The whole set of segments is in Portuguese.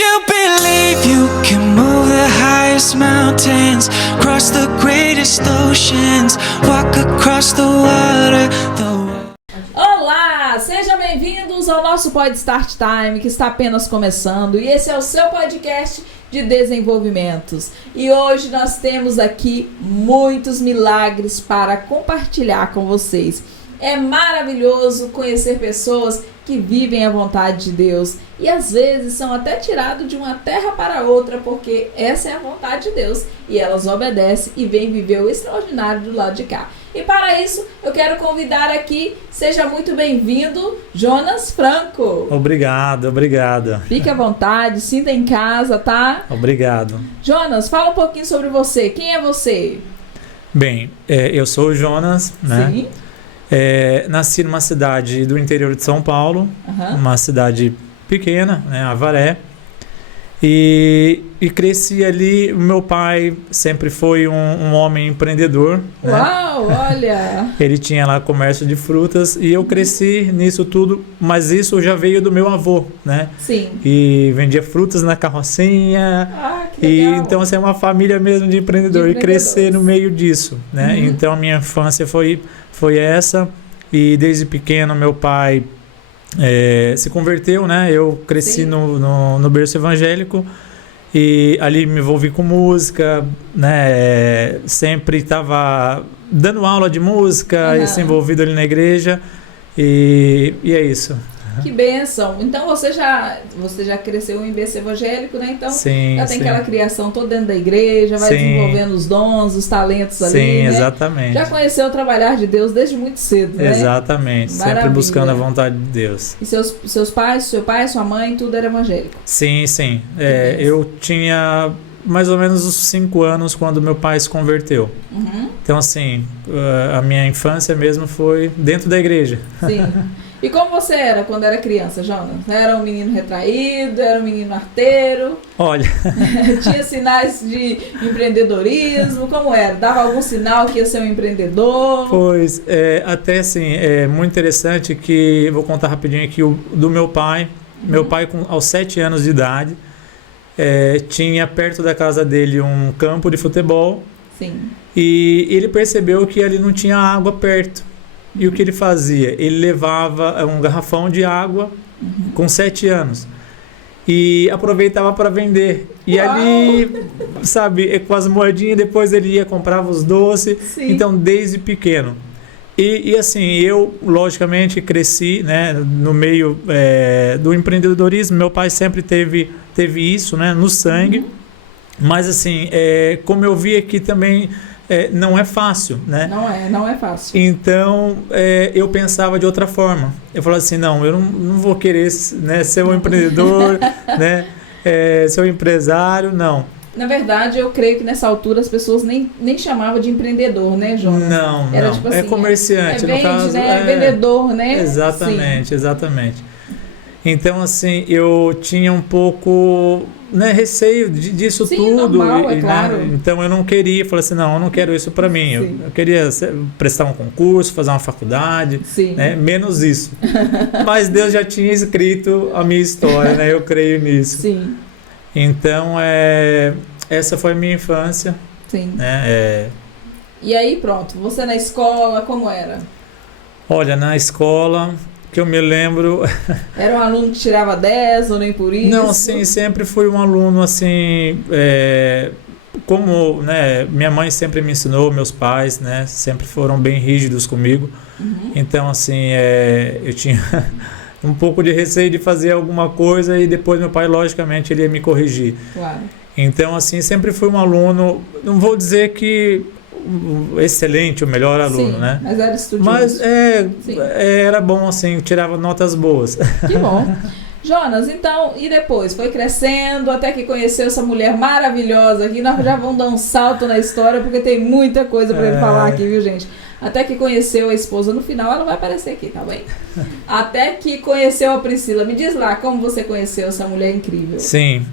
you believe you can move the highest mountains, cross the greatest oceans, walk across the water. Olá, sejam bem-vindos ao nosso Pod Start Time, que está apenas começando, e esse é o seu podcast de desenvolvimentos. E hoje nós temos aqui muitos milagres para compartilhar com vocês. É maravilhoso conhecer pessoas que vivem a vontade de Deus e às vezes são até tirados de uma terra para outra, porque essa é a vontade de Deus e elas obedecem e vêm viver o extraordinário do lado de cá. E para isso eu quero convidar aqui, seja muito bem-vindo, Jonas Franco. Obrigado. Fique à vontade, sinta em casa, tá? Obrigado. Jonas, fala um pouquinho sobre você. Quem é você? Bem, eu sou o Jonas, né? Sim. Nasci numa cidade do interior de São Paulo, uma cidade pequena, né, Avaré, e cresci ali. O meu pai sempre foi um homem empreendedor, né? Uau, olha! Ele tinha lá comércio de frutas e eu cresci nisso tudo, mas isso já veio do meu avô, né? Sim. E vendia frutas na carrocinha. Ah, que legal. E então assim, é uma família mesmo de empreendedor e crescer no meio disso, né? Então a minha infância foi essa, e desde pequeno meu pai se converteu, né? Eu cresci no berço evangélico e ali me envolvi com música, né? Sempre estava dando aula de música e se envolvido ali na igreja, e é isso. Que bênção! Então você já cresceu em berço evangélico, né? Então já tem aquela criação toda dentro da igreja, vai desenvolvendo os dons, os talentos ali, sim, né? Exatamente. Já conheceu o trabalhar de Deus desde muito cedo, né? Exatamente, Maravilha. Sempre buscando a vontade de Deus. E seus pais, seu pai, sua mãe, tudo era evangélico? Sim. Eu tinha mais ou menos uns 5 anos quando meu pai se converteu. Então assim, a minha infância mesmo foi dentro da igreja. Sim. E como você era quando era criança, Jonas? Era um menino retraído? Era um menino arteiro? Olha... Tinha sinais de empreendedorismo? Como era? Dava algum sinal que ia ser um empreendedor? Pois, até assim, é muito interessante que... Vou contar rapidinho aqui do meu pai. Meu pai, aos 7 anos de idade, tinha perto da casa dele um campo de futebol. Sim. E ele percebeu que ali não tinha água perto. E o que ele fazia? Ele levava um garrafão de água com 7 anos e aproveitava para vender. E ali, sabe, com as moedinhas, depois ele ia, comprava os doces. Sim. Então, desde pequeno. E assim, eu, logicamente, cresci, né, no meio do empreendedorismo. Meu pai sempre teve isso, né, no sangue. Mas assim, como eu vi aqui também... não é fácil, né? Não é fácil. Então, eu pensava de outra forma. Eu falava assim, não, eu não vou querer, né, ser um empreendedor, né, ser um empresário, não. Na verdade, eu creio que nessa altura as pessoas nem chamavam de empreendedor, né, Jonas? Não, Era, tipo assim, comerciante, no caso. Né? Vendedor, né? Exatamente. Então, assim, eu tinha um pouco, né, receio disso tudo. Normal, claro. Né, então, eu não queria, falei assim, não, eu não quero isso para mim. Eu queria prestar um concurso, fazer uma faculdade, né, menos isso. Mas Deus já tinha escrito a minha história, né, eu creio nisso. Sim. Então, essa foi a minha infância. Sim. Né, E aí, pronto, você na escola, como era? Olha, na escola... que eu me lembro... Era um aluno que tirava 10 ou nem por isso? Não, sim, sempre fui um aluno, assim, como, né, minha mãe sempre me ensinou, meus pais, né, sempre foram bem rígidos comigo. Então, assim, eu tinha um pouco de receio de fazer alguma coisa e depois meu pai, logicamente, ele ia me corrigir. Claro. Então, assim, sempre fui um aluno, não vou dizer que excelente, o melhor aluno, né? Mas era estudioso. Mas era bom, assim, tirava notas boas. Que bom. Jonas, então, e depois? Foi crescendo até que conheceu essa mulher maravilhosa aqui. Nós já vamos dar um salto na história, porque tem muita coisa para ele falar aqui, viu, gente? Até que conheceu a esposa. No final, ela vai aparecer aqui, tá bem? Até que conheceu a Priscila. Me diz lá, como você conheceu essa mulher incrível? Sim,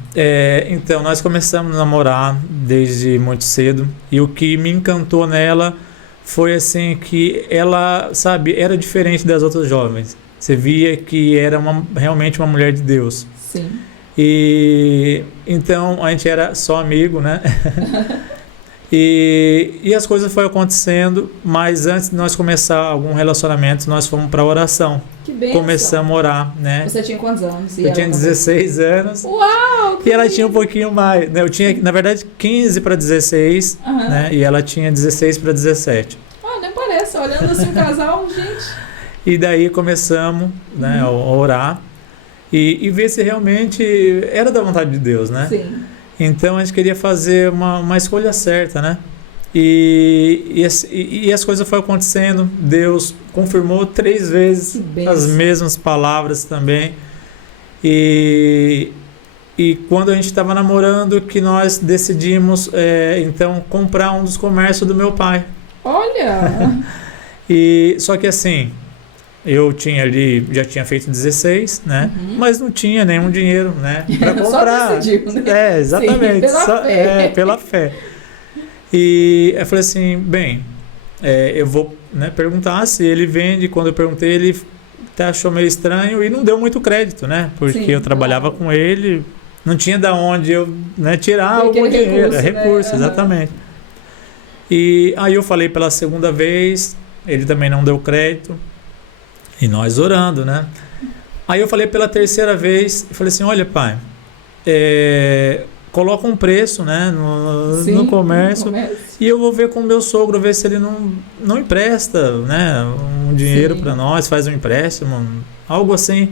então, nós começamos a namorar desde muito cedo. E o que me encantou nela foi, assim, que ela, sabe, era diferente das outras jovens. Você via que era realmente uma mulher de Deus. Sim. E então a gente era só amigo, né? E as coisas foram acontecendo, mas antes de nós começar algum relacionamento, nós fomos para oração. Que bênção. Começamos a orar, né? Você tinha quantos anos? Eu tinha 16 anos. Uau! E ela tinha um pouquinho mais, né? Eu tinha, na verdade, 15 para 16, né? E ela tinha 16 para 17. Ah, nem parece. Olhando assim o casal, gente. E daí começamos, né, a orar e ver se realmente era da vontade de Deus, né? Sim. Então a gente queria fazer uma escolha certa, né? E as coisas foram acontecendo. Deus confirmou 3 vezes as mesmas palavras também. E quando a gente estava namorando, que nós decidimos então comprar um dos comércios do meu pai. Olha! Só que assim, eu tinha ali, já tinha feito 16, né? Mas não tinha nenhum dinheiro, né? Para comprar. Só decidiu, né? Exatamente. Sim, pela fé. Pela fé. E eu falei assim, bem, eu vou, né, perguntar se ele vende. Quando eu perguntei, ele até achou meio estranho e não deu muito crédito, né? Porque eu trabalhava com ele, não tinha da onde eu, né, tirar algum dinheiro. Recurso, né? Exatamente. E aí eu falei pela segunda vez, ele também não deu crédito. E nós orando, né? Aí eu falei pela terceira vez, eu falei assim, olha, pai, coloca um preço, né, no comércio, e eu vou ver com o meu sogro, ver se ele não empresta, né, um dinheiro para nós, faz um empréstimo, algo assim.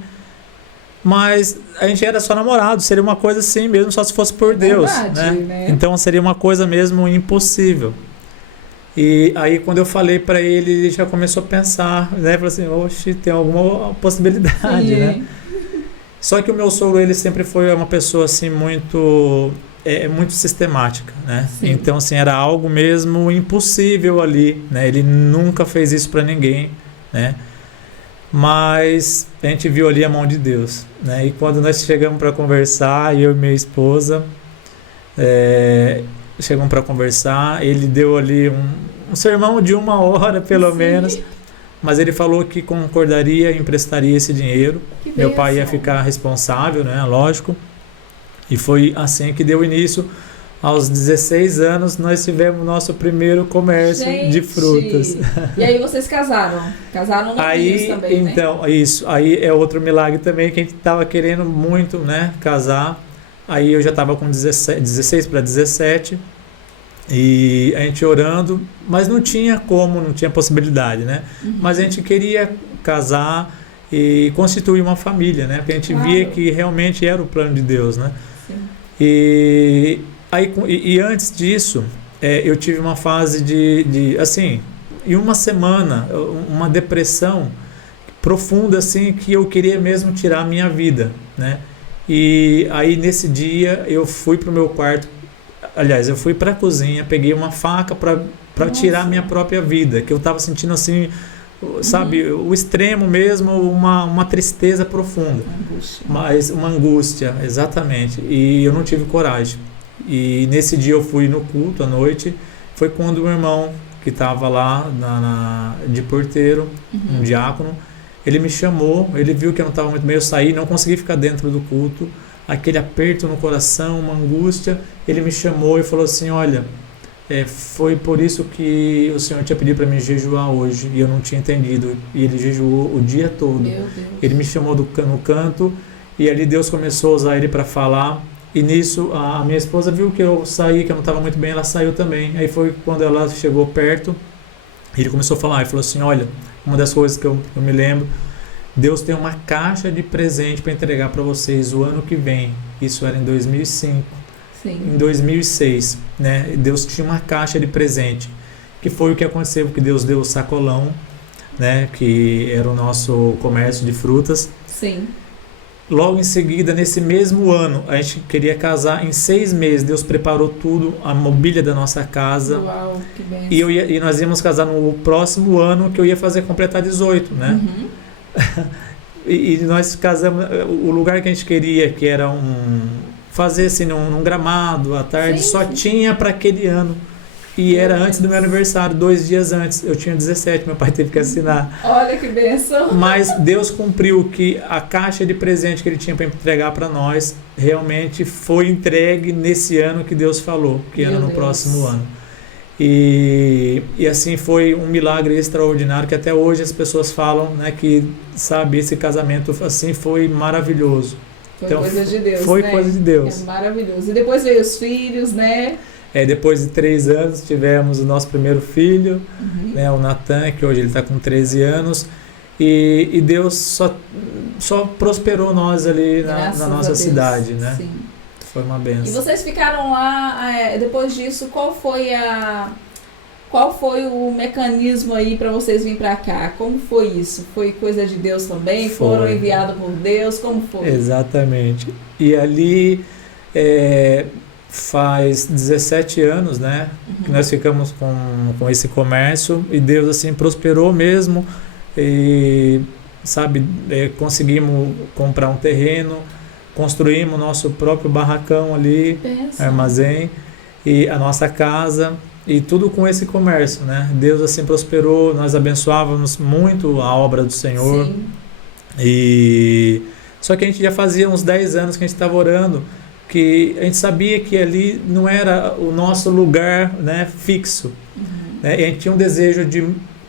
Mas a gente era só namorado, seria uma coisa assim mesmo, só se fosse por Deus, né? Então seria uma coisa mesmo impossível. E aí quando eu falei para ele, ele já começou a pensar, né? Falou assim, oxe, tem alguma possibilidade, né? Só que o meu sogro, ele sempre foi uma pessoa assim muito sistemática, né? Sim. Então assim, era algo mesmo impossível ali, né? Ele nunca fez isso para ninguém, né? Mas a gente viu ali a mão de Deus, né? E quando nós chegamos para conversar, eu e minha esposa, chegamos para conversar, ele deu ali um sermão de 1 hora pelo menos, mas ele falou que concordaria e emprestaria esse dinheiro. Meu pai ia ficar responsável, né, lógico. E foi assim que deu início. Aos 16 anos nós tivemos nosso primeiro comércio de frutas. E aí vocês casaram? Casaram novinhos também, né? Então, isso. Aí é outro milagre também, que a gente estava querendo muito, né, casar. Aí eu já estava com 16 para 17 e a gente orando, mas não tinha como, não tinha possibilidade, né? Mas a gente queria casar e constituir uma família, né? Porque a gente via que realmente era o plano de Deus, né? Sim. E antes disso, eu tive uma fase de assim, em uma semana, uma depressão profunda, assim, que eu queria mesmo tirar a minha vida, né? E aí nesse dia eu fui pro meu quarto, aliás, eu fui para a cozinha, peguei uma faca para tirar a minha própria vida, que eu estava sentindo assim, sabe, o extremo mesmo, uma tristeza profunda, mas uma angústia, exatamente, e eu não tive coragem. E nesse dia eu fui no culto à noite, foi quando o meu irmão, que estava lá de porteiro, um diácono, ele me chamou, ele viu que eu não estava muito bem, eu saí, não consegui ficar dentro do culto, aquele aperto no coração, uma angústia, ele me chamou e falou assim, olha, foi por isso que o Senhor tinha pedido para mim jejuar hoje, e eu não tinha entendido, e ele jejuou o dia todo. Ele me chamou no canto, e ali Deus começou a usar ele para falar, e nisso a minha esposa viu que eu saí, que eu não estava muito bem, ela saiu também, aí foi quando ela chegou perto, ele começou a falar, e falou assim, olha, uma das coisas que eu me lembro, Deus tem uma caixa de presente para entregar para vocês o ano que vem. Isso era em 2005. Sim. Em 2006, né? Deus tinha uma caixa de presente, que foi o que aconteceu, que Deus deu o sacolão, né? Que era o nosso comércio de frutas. Sim. Logo em seguida, nesse mesmo ano, a gente queria casar em 6 meses. Deus preparou tudo, a mobília da nossa casa. Uau, que bênção. E nós íamos casar no próximo ano, que eu ia completar 18, né? E nós casamos, o lugar que a gente queria, que era fazer assim num gramado à tarde, só tinha para aquele ano. E era antes do meu aniversário, 2 dias antes. Eu tinha 17, meu pai teve que assinar. Olha que bênção. Mas Deus cumpriu que a caixa de presente que ele tinha para entregar para nós realmente foi entregue nesse ano que Deus falou, que era no próximo ano. E assim foi um milagre extraordinário que até hoje as pessoas falam, né, que sabe, esse casamento assim foi maravilhoso. Foi então, coisa de Deus, foi né? coisa de Deus. É maravilhoso. E depois veio os filhos, né? Depois de 3 anos tivemos o nosso primeiro filho, né, o Natan, que hoje ele está com 13 anos. E Deus só prosperou nós ali na nossa cidade, né? Sim. Foi uma benção. E vocês ficaram lá, depois disso, qual foi o mecanismo aí para vocês virem para cá? Como foi isso? Foi coisa de Deus também? Foram enviados por Deus? Como foi? Exatamente. E ali faz 17 anos, né, que nós ficamos com esse comércio e Deus assim prosperou mesmo e sabe, conseguimos comprar um terreno, construímos nosso próprio barracão ali, armazém e a nossa casa e tudo com esse comércio, né? Deus assim prosperou, nós abençoávamos muito a obra do Senhor. Sim. E só que a gente já fazia uns 10 anos que a gente estava orando, que a gente sabia que ali não era o nosso lugar, né, fixo, né? E a gente tinha um desejo de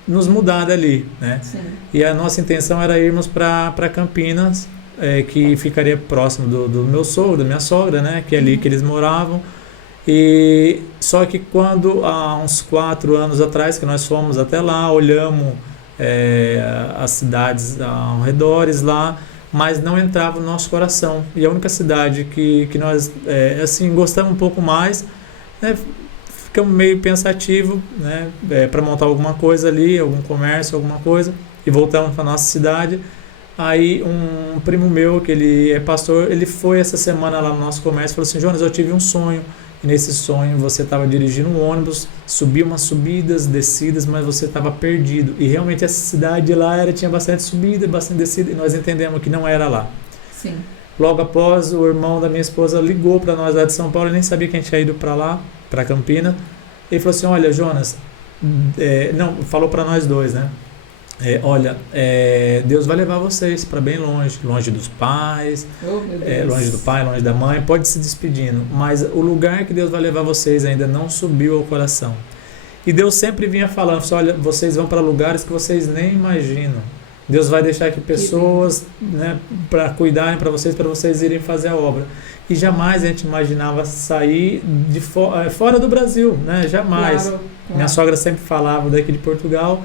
nos mudar dali, né? Sim. E a nossa intenção era irmos para Campinas, que ficaria próximo do meu sogro, da minha sogra, né? Que é ali que eles moravam. E só que quando há uns 4 anos atrás que nós fomos até lá, olhamos as cidades ao redores lá, mas não entrava no nosso coração. E a única cidade que nós assim gostamos um pouco mais, né, ficamos meio pensativo, né, para montar alguma coisa ali, algum comércio, alguma coisa, e voltamos para nossa cidade. Aí um primo meu, que ele é pastor, ele foi essa semana lá no nosso comércio e falou assim: Jonas, eu tive um sonho. E nesse sonho você estava dirigindo um ônibus, subia umas subidas, descidas, mas você estava perdido. E realmente essa cidade lá tinha bastante subida, bastante descida, e nós entendemos que não era lá. Sim. Logo após, o irmão da minha esposa ligou para nós lá de São Paulo, eu nem sabia que a gente tinha ido para lá, para Campinas. Ele falou assim: olha, Jonas, não, falou para nós dois, né? Olha, Deus vai levar vocês para bem longe, longe dos pais, longe do pai, longe da mãe, pode se despedindo, mas o lugar que Deus vai levar vocês ainda não subiu ao coração. E Deus sempre vinha falando assim: olha, vocês vão para lugares que vocês nem imaginam. Deus vai deixar aqui pessoas, né, para cuidarem para vocês irem fazer a obra. E jamais a gente imaginava sair de fora do Brasil, né? Jamais. Claro. Minha sogra sempre falava daqui de Portugal.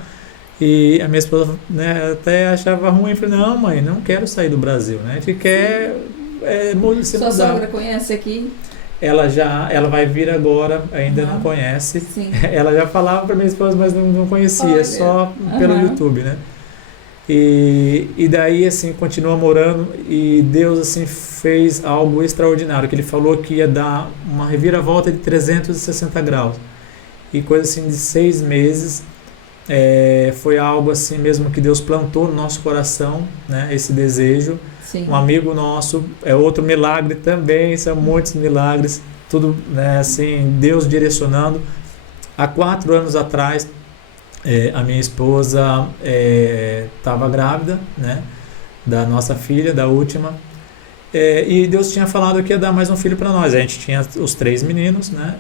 E a minha esposa, né, até achava ruim. Eu falei: não, mãe, não quero sair do Brasil, né? A gente quer se mudar. Sua sogra conhece aqui? Ela vai vir agora, ainda não conhece. Sim. Ela já falava para minha esposa, mas não conhecia, só pelo YouTube, né? E daí, assim, continua morando e Deus, assim, fez algo extraordinário, que Ele falou que ia dar uma reviravolta de 360 graus. E coisa assim de 6 meses... foi algo assim mesmo que Deus plantou no nosso coração, né, esse desejo. Sim. Um amigo nosso, outro milagre também, são muitos milagres, tudo, né, assim, Deus direcionando. Há 4 anos atrás, a minha esposa estava grávida, né, da nossa filha, da última, e Deus tinha falado que ia dar mais um filho para nós. A gente tinha os 3 meninos, né,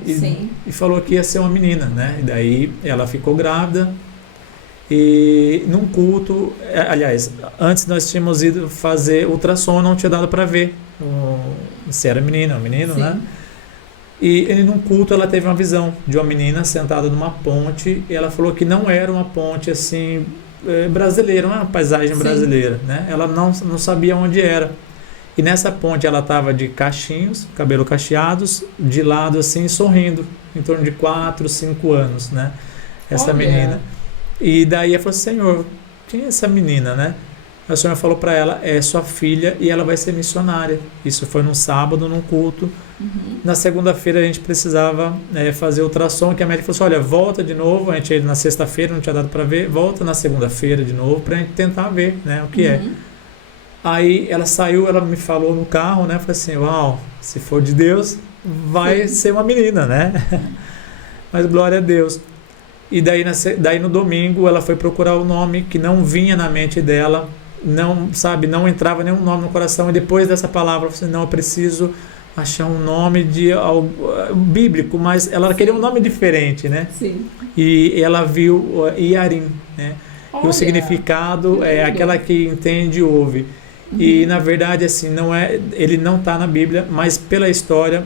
e falou que ia ser uma menina, né, e daí ela ficou grávida. E num culto, aliás, antes nós tínhamos ido fazer ultrassom, não tinha dado para ver se era menina ou menino, né? E num culto ela teve uma visão de uma menina sentada numa ponte, e ela falou que não era uma ponte assim brasileira, uma paisagem brasileira, né? Ela não sabia onde era. E nessa ponte ela estava de cachinhos, cabelo cacheados, de lado assim, sorrindo, em torno de 4, 5 anos, né? Essa menina. E daí ela falou: Senhor, quem é essa menina, né? O Senhor falou para ela: é sua filha e ela vai ser missionária. Isso foi num sábado, num culto. Na segunda-feira a gente precisava fazer ultrassom, que a médica falou assim: olha, volta de novo. A gente ia na sexta-feira, não tinha dado para ver, volta na segunda-feira de novo para a gente tentar ver, né, o que é. Aí ela saiu, ela me falou no carro, né? Falei assim: uau, se for de Deus, vai ser uma menina, né? mas glória a Deus. E daí no domingo ela foi procurar o nome que não vinha na mente dela, não entrava nenhum nome no coração, e depois dessa palavra ela falou assim, não, eu preciso achar um nome de algo bíblico, mas ela queria um nome diferente, né? Sim. E ela viu Iarim, né? E o Olha, significado é aquela que entende e ouve. E na verdade assim, ele não está na Bíblia, mas pela história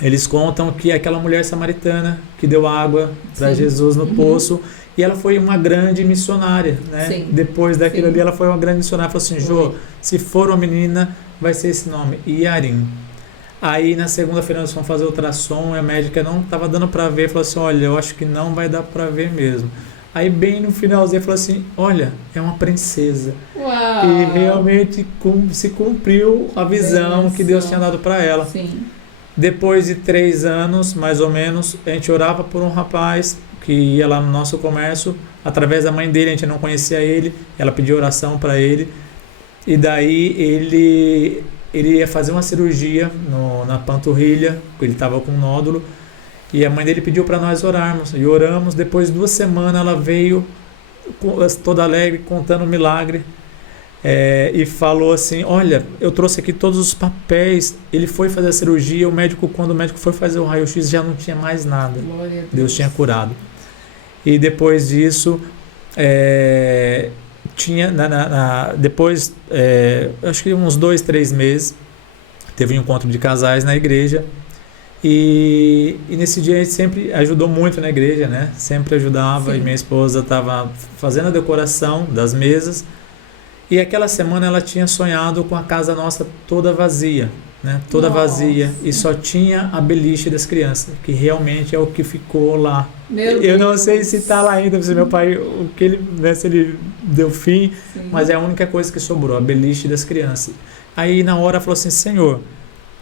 eles contam que aquela mulher samaritana que deu água para Jesus no poço, e ela foi uma grande missionária, né? Sim. Depois daquilo Sim. ali ela foi uma grande missionária, falou assim, Jô, se for uma menina vai ser esse nome, Iarim. Aí na segunda-feira nós fomos fazer ultrassom e a médica não estava dando para ver, falou assim, olha, eu acho que não vai dar para ver mesmo. Aí bem no finalzinho falou assim, olha, é uma princesa. Uau. E realmente se cumpriu a visão que Deus tinha dado para ela. Sim. Depois de 3 anos, mais ou menos, a gente orava por um rapaz que ia lá no nosso comércio, através da mãe dele, a gente não conhecia ele, ela pediu oração para ele, e daí ele ia fazer uma cirurgia na panturrilha, ele estava com um nódulo, e a mãe dele pediu para nós orarmos, e oramos. Depois de 2 semanas ela veio toda alegre, contando um milagre, e falou assim, olha, eu trouxe aqui todos os papéis. Ele foi fazer a cirurgia, quando o médico foi fazer o raio-x já não tinha mais nada. Glória a Deus. Deus tinha curado. E depois disso tinha depois acho que uns 2, 3 meses teve um encontro de casais na igreja, e nesse dia a gente sempre ajudou muito na igreja, né? Sempre ajudava. Sim. E minha esposa estava fazendo a decoração das mesas, e aquela semana ela tinha sonhado com a casa nossa toda vazia, né? Toda Nossa. Vazia, e só tinha a beliche das crianças, que realmente é o que ficou lá. Eu não sei se está lá ainda, se meu pai, se ele deu fim. Sim. Mas é a única coisa que sobrou, a beliche das crianças. Aí na hora falou assim, Senhor,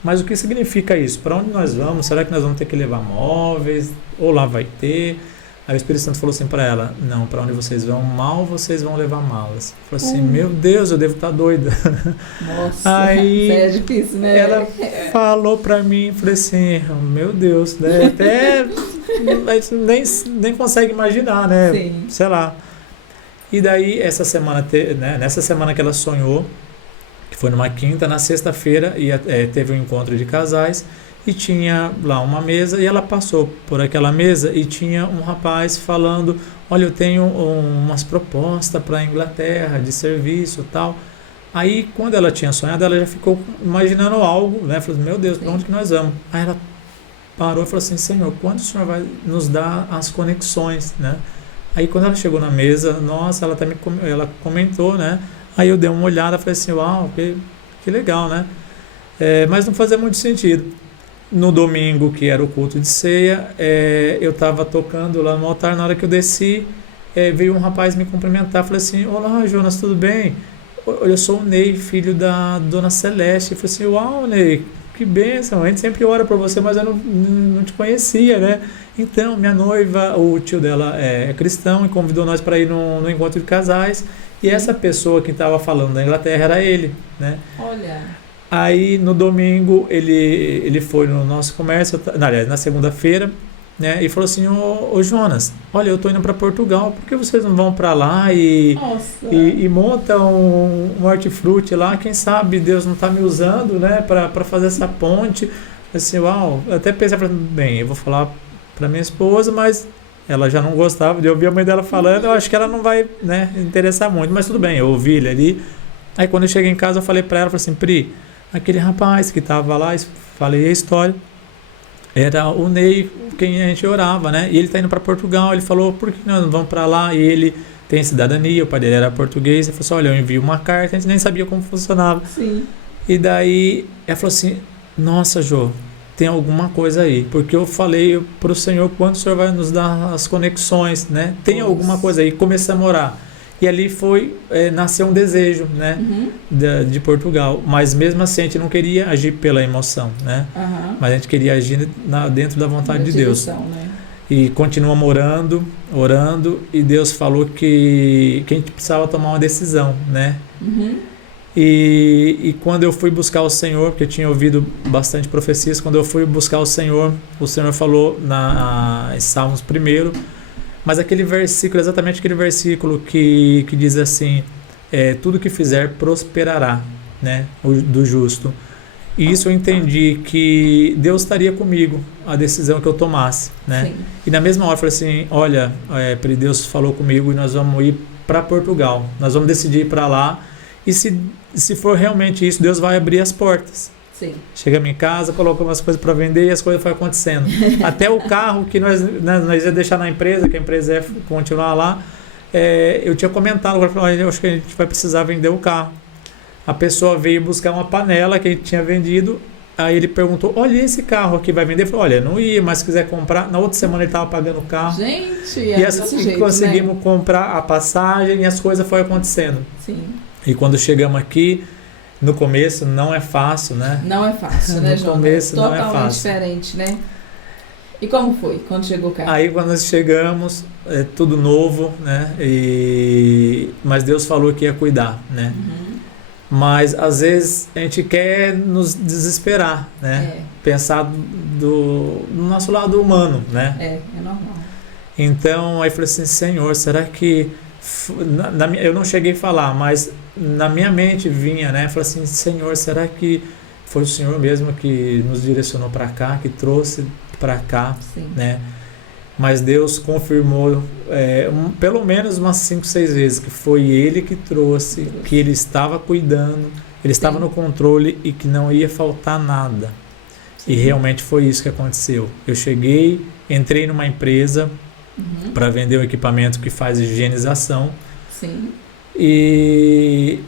mas o que significa isso? Para onde nós vamos? Será que nós vamos ter que levar móveis? Ou lá vai ter? Aí o Espírito Santo falou assim para ela, não, para onde vocês vão, mal vocês vão levar malas. Falou assim, meu Deus, eu devo estar doida. Nossa, aí é difícil, né? Ela falou para mim, falei assim, meu Deus, né? Até nem consegue imaginar, né? Sim. Sei lá. E daí nessa semana que ela sonhou, que foi numa quinta, na sexta-feira teve um encontro de casais, e tinha lá uma mesa, e ela passou por aquela mesa e tinha um rapaz falando, olha, eu tenho umas propostas para a Inglaterra de serviço e tal. Aí quando ela tinha sonhado, ela já ficou imaginando algo, né? Falou, meu Deus, para onde que nós vamos? Aí ela parou e falou assim, Senhor, quando o Senhor vai nos dar as conexões, né? Aí quando ela chegou na mesa, nossa, ela comentou, né? Aí eu dei uma olhada, falei assim, uau, que legal, né? Mas não fazia muito sentido. No domingo, que era o culto de ceia, eu estava tocando lá no altar. Na hora que eu desci, veio um rapaz me cumprimentar. Falei assim, olá, Jonas, tudo bem? Eu sou o Ney, filho da Dona Celeste. Eu falei assim, uau, Ney, que bênção. A gente sempre ora por você, mas eu não te conhecia, né? Então, minha noiva, o tio dela é cristão e convidou nós para ir no encontro de casais. E essa pessoa que estava falando da Inglaterra era ele, né? Olha... Aí no domingo ele foi no nosso comércio, aliás, na segunda-feira, né, e falou assim, ô Jonas, olha, eu estou indo para Portugal, por que vocês não vão para lá e montam um hortifruti lá? Quem sabe Deus não está me usando, né, para fazer essa ponte. Assim, uau, até pensei, bem, eu vou falar para minha esposa, mas ela já não gostava de ouvir a mãe dela falando, eu acho que ela não vai, né, interessar muito, mas tudo bem, eu ouvi ele ali. Aí quando eu cheguei em casa, eu falei para ela, falei assim, Pri, aquele rapaz que estava lá, falei a história, era o Ney, quem a gente orava, né? E ele está indo para Portugal. Ele falou, por que nós não vamos para lá? E ele tem cidadania, o pai dele era português. Ele falou assim, olha, eu envio uma carta, a gente nem sabia como funcionava. Sim. E daí, ela falou assim, nossa, Jô, tem alguma coisa aí, porque eu falei para o Senhor quando o Senhor vai nos dar as conexões, né? Tem alguma coisa aí. Começamos a orar. E ali nasceu um desejo, né, de Portugal. Mas mesmo assim a gente não queria agir pela emoção, né? Mas a gente queria agir dentro da vontade de Deus. Né? E continuamos orando, e Deus falou que a gente precisava tomar uma decisão, né? E quando eu fui buscar o Senhor, porque eu tinha ouvido bastante profecias, quando eu fui buscar o Senhor falou em Salmos 1, mas aquele versículo, exatamente aquele versículo que diz assim, tudo que fizer prosperará, né, do justo. E isso eu entendi que Deus estaria comigo, a decisão que eu tomasse, né? Sim. E na mesma hora eu falei assim, olha, Deus falou comigo e nós vamos ir para Portugal, nós vamos decidir ir para lá, e se for realmente isso, Deus vai abrir as portas. Sim. Chegamos em casa, colocamos as coisas para vender e as coisas foram acontecendo. Até o carro que nós ia deixar na empresa, que a empresa ia continuar lá, eu tinha comentado, eu acho que a gente vai precisar vender o carro. A pessoa veio buscar uma panela que a gente tinha vendido, aí ele perguntou, olha, esse carro aqui vai vender? Eu falei, olha, não ia, mas se quiser comprar, na outra semana ele estava pagando o carro. Gente, e assim jeito, conseguimos né? comprar a passagem e as coisas foram acontecendo. Sim. E quando chegamos aqui, no começo não é fácil, né? Não é fácil, né, No João? começo não é Totalmente fácil. diferente, né? E como foi quando chegou o carro? Aí quando nós chegamos, tudo novo, né? Mas Deus falou que ia cuidar, né? Uhum. Mas às vezes a gente quer nos desesperar, né? Pensar do nosso lado humano, né? É normal. Então aí eu falei assim, Senhor, será que eu não cheguei a falar, mas na minha mente vinha, né? Eu falei assim, Senhor, será que foi o Senhor mesmo que nos direcionou para cá, que trouxe para cá, Sim. né? Mas Deus confirmou pelo menos umas 5, 6 vezes que foi Ele que trouxe, que Ele estava cuidando, Ele estava no controle e que não ia faltar nada. Sim. E realmente foi isso que aconteceu. Eu cheguei, entrei numa empresa para vender um equipamento que faz higienização. Sim. E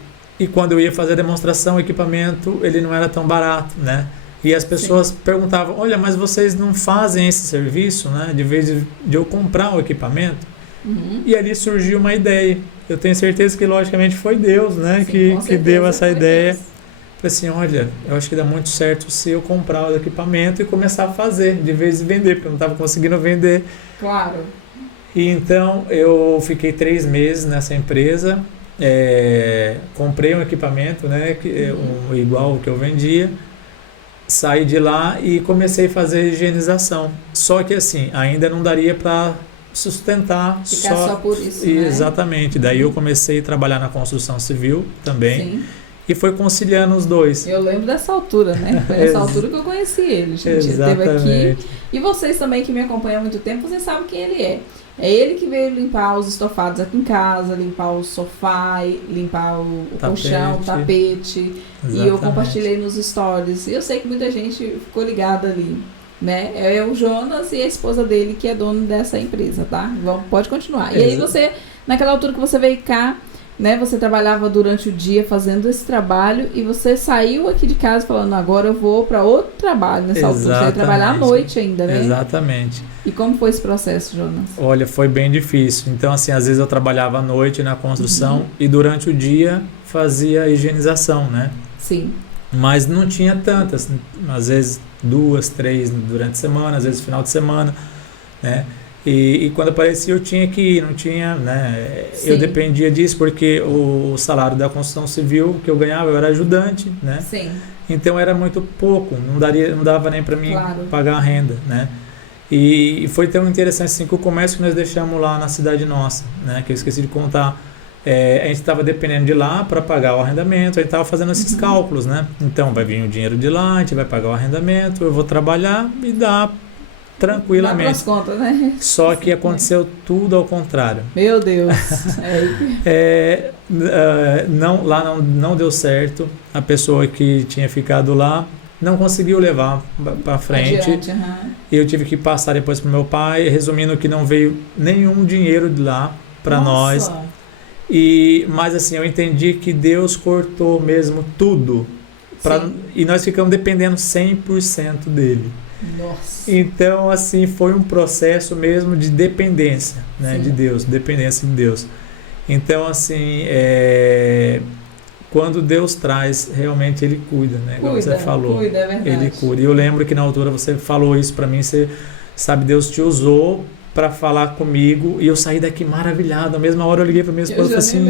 quando eu ia fazer a demonstração, o equipamento ele não era tão barato, né? E as pessoas perguntavam, olha, mas vocês não fazem esse serviço, né? De vez de eu comprar um equipamento. Uhum. E ali surgiu uma ideia. Eu tenho certeza que, logicamente, foi Deus, né? Sim, que deu essa ideia. Deus. Falei assim, olha, eu acho que dá muito certo se eu comprar o equipamento e começar a fazer, de vez de vender, porque eu não estava conseguindo vender. Claro. E então, eu fiquei 3 meses nessa empresa, comprei um equipamento, né? Igual o que eu vendia. Saí de lá e comecei a fazer higienização. Só que assim, ainda não daria para sustentar Ficar só por isso, né? Exatamente. Daí eu comecei a trabalhar na construção civil também. Sim. E foi conciliando os dois. Eu lembro dessa altura, né? Foi nessa altura que eu conheci ele, gente. Exatamente. Ele esteve aqui. E vocês também que me acompanham há muito tempo, vocês sabem quem ele é. É ele que veio limpar os estofados aqui em casa, limpar o sofá, limpar o colchão, o tapete. Exatamente. E eu compartilhei nos stories. E eu sei que muita gente ficou ligada ali, né? É o Jonas e a esposa dele que é dono dessa empresa, tá? Pode continuar. E aí você, naquela altura que você veio cá, né? Você trabalhava durante o dia fazendo esse trabalho e você saiu aqui de casa falando, agora eu vou para outro trabalho nessa altura. Você ia trabalhar à noite ainda, né? Exatamente. E como foi esse processo, Jonas? Olha, foi bem difícil. Então, assim, às vezes eu trabalhava à noite na construção e durante o dia fazia a higienização, né? Sim. Mas não tinha tantas. Às vezes 2, 3 durante a semana, às vezes final de semana, né? E quando aparecia eu tinha que ir, não tinha, né? Sim. Eu dependia disso porque o salário da construção civil que eu ganhava, eu era ajudante, né? Sim. Então era muito pouco, não dava nem para mim pagar a renda, né? E foi tão interessante assim que o comércio que nós deixamos lá na cidade nossa, né? Que eu esqueci de contar, a gente estava dependendo de lá para pagar o arrendamento, a gente estava fazendo esses cálculos, né? Então vai vir o dinheiro de lá, a gente vai pagar o arrendamento, eu vou trabalhar e dar tranquilamente. Dá pras contas, né? Só que aconteceu tudo ao contrário. Meu Deus. Não deu certo. A pessoa que tinha ficado lá não conseguiu levar para frente. Adiante, Eu tive que passar depois para meu pai, resumindo que não veio nenhum dinheiro de lá para nós. Mas assim, eu entendi que Deus cortou mesmo tudo. E nós ficamos dependendo 100% dele. Nossa. Então, assim, foi um processo mesmo de dependência, né, de Deus, dependência de Deus. Então, assim, quando Deus traz, realmente Ele cuida, né? Como você falou. Cuida, é verdade. Ele cuida. E eu lembro que na altura você falou isso pra mim, você sabe, Deus te usou para falar comigo e eu saí daqui maravilhado. Na mesma hora eu liguei pra minha esposa e falei assim,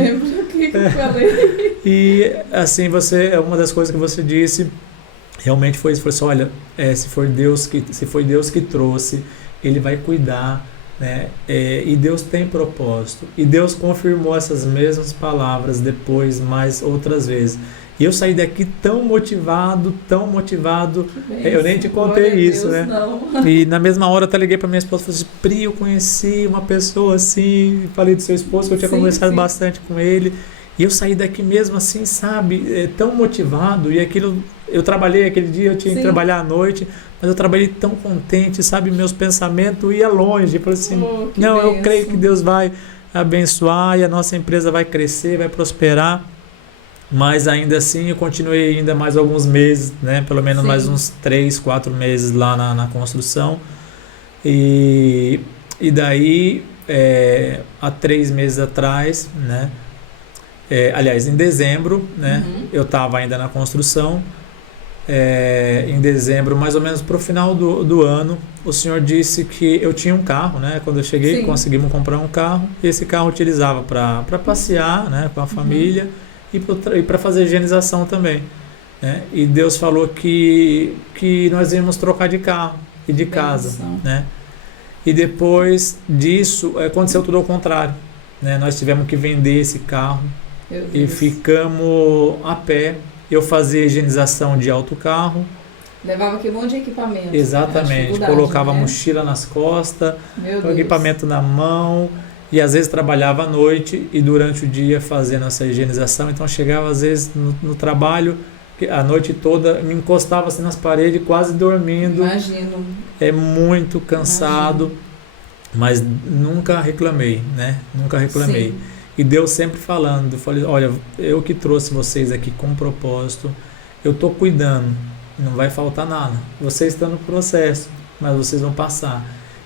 que eu falei? E assim, uma das coisas que você disse realmente foi isso. Foi assim, olha, se foi Deus que trouxe, Ele vai cuidar, né? E Deus tem propósito. E Deus confirmou essas mesmas palavras depois, mais outras vezes. E eu saí daqui tão motivado, eu nem te contei isso, Deus, né? Não. E na mesma hora eu liguei para minha esposa e falei assim, Pri, eu conheci uma pessoa assim, falei do seu esposo, que eu tinha conversado bastante com ele. E eu saí daqui mesmo assim, sabe, tão motivado. E aquilo, eu trabalhei aquele dia, eu tinha que trabalhar à noite, mas eu trabalhei tão contente, sabe, meus pensamentos iam longe. Eu falei assim, não, benção. eu creio que Deus vai abençoar e a nossa empresa vai crescer, vai prosperar. Mas ainda assim eu continuei ainda mais alguns meses, né, pelo menos mais uns 3, 4 meses lá na construção. E daí, há 3 meses atrás, né, aliás, em dezembro, né, eu estava ainda na construção. Em dezembro, mais ou menos para o final do ano, o senhor disse que eu tinha um carro, né? Quando eu cheguei, conseguimos comprar um carro. E esse carro eu utilizava para passear, né, com a família e para fazer higienização também, né? E Deus falou que nós íamos trocar de carro e de casa, né? E depois disso, aconteceu tudo ao contrário, né? Nós tivemos que vender esse carro e ficamos a pé. Eu fazia higienização de autocarro. Levava aquele monte de equipamento. Exatamente. Colocava a mochila nas costas, o equipamento na mão. E às vezes trabalhava à noite e durante o dia fazendo essa higienização. Então chegava às vezes no trabalho, a noite toda, me encostava assim nas paredes, quase dormindo. Imagino. Muito cansado. Mas nunca reclamei, né? Nunca reclamei. Sim. E Deus sempre falando, eu falei, olha, eu que trouxe vocês aqui com propósito, eu estou cuidando, não vai faltar nada. Vocês estão no processo, mas vocês vão passar.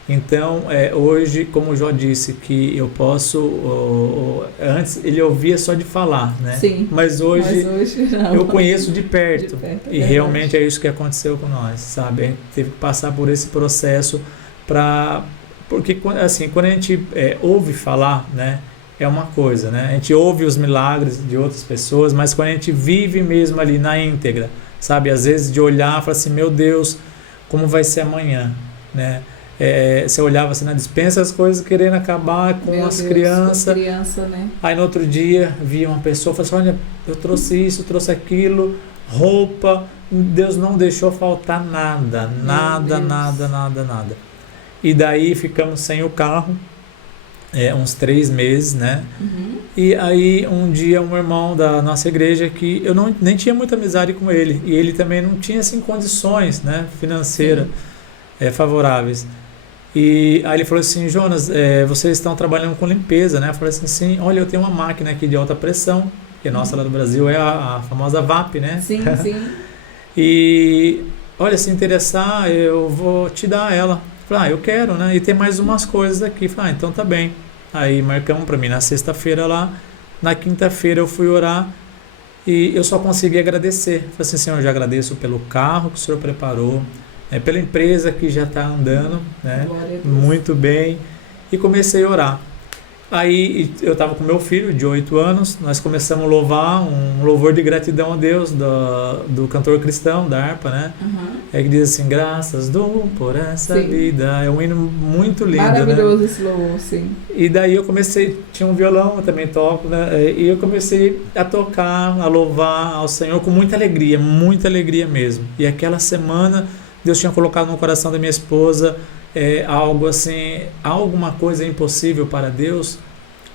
Então, hoje, como o Jó disse, que eu posso... antes ele ouvia só de falar, né? Sim, mas hoje não. Eu conheço de perto. E realmente é isso que aconteceu com nós, sabe? A gente teve que passar por esse processo porque, assim, quando a gente ouve falar, né? É uma coisa, né? A gente ouve os milagres de outras pessoas, mas quando a gente vive mesmo ali na íntegra, sabe? Às vezes de olhar e falar assim, meu Deus, como vai ser amanhã, né? Você olhava assim na despensa, as coisas querendo acabar com as crianças. Né? Aí no outro dia via uma pessoa e falava assim, olha, eu trouxe isso, eu trouxe aquilo, roupa, Deus não deixou faltar nada. E daí ficamos sem o carro. Uns 3 meses, né? E aí um dia um irmão da nossa igreja que eu nem tinha muita amizade com ele e ele também não tinha assim condições, né, financeiras favoráveis. E aí ele falou assim, Jonas, vocês estão trabalhando com limpeza, né? Eu falei assim, sim, olha, eu tenho uma máquina aqui de alta pressão, que nossa lá do Brasil é a famosa VAP, né? Sim. E olha, se interessar, eu vou te dar ela. Eu falei, eu quero, né? E tem mais umas coisas aqui. Eu falei, então tá bem. Aí marcamos para mim na sexta-feira lá. Na quinta-feira eu fui orar e eu só consegui agradecer. Falei assim, Senhor, eu já agradeço pelo carro que o Senhor preparou, pela empresa que já está andando, né? Muito bem. E comecei a orar. Aí eu estava com meu filho de 8 anos, nós começamos a louvar, um louvor de gratidão a Deus, do cantor cristão, da harpa, né? Que diz assim, graças dou por essa vida. É um hino muito lindo, maravilhoso, né? Esse louvor, sim. E daí eu comecei, tinha um violão, eu também toco, né? E eu comecei a tocar, a louvar ao Senhor com muita alegria mesmo. E aquela semana, Deus tinha colocado no coração da minha esposa algo assim, alguma coisa impossível para Deus.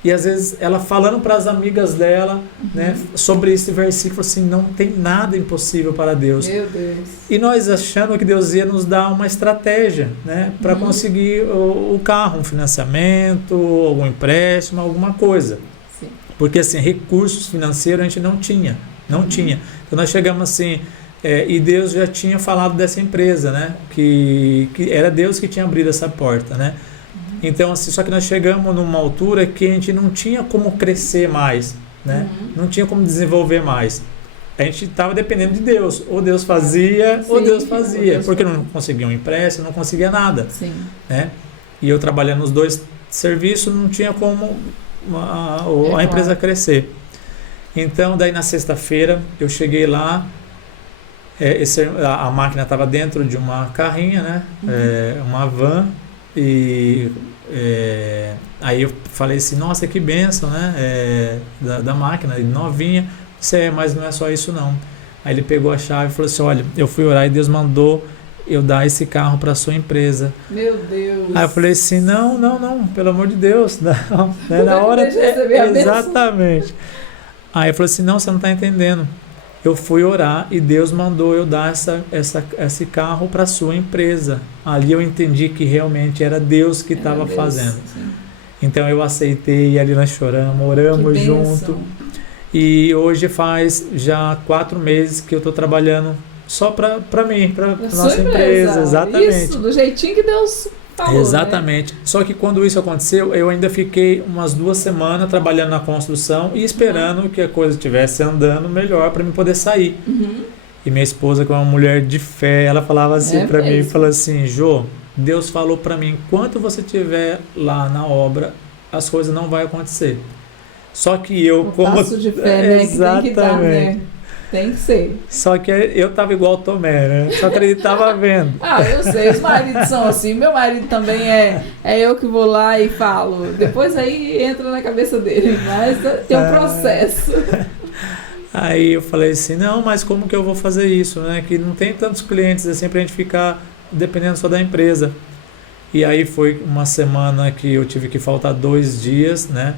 E às vezes ela falando para as amigas dela, né, sobre esse versículo, assim, não tem nada impossível para Deus. Meu Deus. E nós achando que Deus ia nos dar uma estratégia, né, para conseguir o carro, um financiamento, algum empréstimo, alguma coisa. Sim. Porque assim, recursos financeiros a gente não tinha. Então nós chegamos assim, e Deus já tinha falado dessa empresa, né? Que era Deus que tinha abrido essa porta, né? Então, assim, só que nós chegamos numa altura que a gente não tinha como crescer mais, né? Não tinha como desenvolver mais. A gente estava dependendo de Deus. Ou Deus fazia, ou Deus fazia. Porque não conseguia um empréstimo, não conseguia nada. Sim. Né? E eu trabalhando nos 2 serviços, não tinha como a empresa crescer. Então, daí na sexta-feira, eu cheguei lá, a máquina estava dentro de uma carrinha, né? Uma van, e aí eu falei assim, nossa, que bênção, né? Da máquina, novinha. Mas não é só isso não. Aí ele pegou a chave e falou assim, olha, eu fui orar e Deus mandou eu dar esse carro para sua empresa. Meu Deus. Aí eu falei assim, não, pelo amor de Deus, não, né? Na hora exatamente. Aí ele falou assim, não, você não está entendendo. Eu fui orar e Deus mandou eu dar esse carro para sua empresa. Ali eu entendi que realmente era Deus que estava fazendo. Sim. Então eu aceitei, ali nós choramos, oramos junto. E hoje faz já 4 meses que eu estou trabalhando só para mim, para nossa empresa. Exatamente. Isso, do jeitinho que Deus falou. Exatamente. Né? Só que quando isso aconteceu, eu ainda fiquei umas 2 semanas trabalhando na construção e esperando que a coisa estivesse andando melhor para mim poder sair. E minha esposa, que é uma mulher de fé, ela falava assim para mim, falou assim, Jô, Deus falou para mim, enquanto você estiver lá na obra, as coisas não vão acontecer. Só que eu, como... passo de fé, né? Exatamente. Que tem que dar, né? Tem que ser. Só que eu tava igual o Tomé, né? Só acreditava vendo. Eu sei, os maridos são assim. Meu marido também é eu que vou lá e falo. Depois aí entra na cabeça dele, mas tem um processo. Aí eu falei assim, não, mas como que eu vou fazer isso, né? Que não tem tantos clientes assim pra gente ficar dependendo só da empresa. E aí foi uma semana que eu tive que faltar 2 dias, né?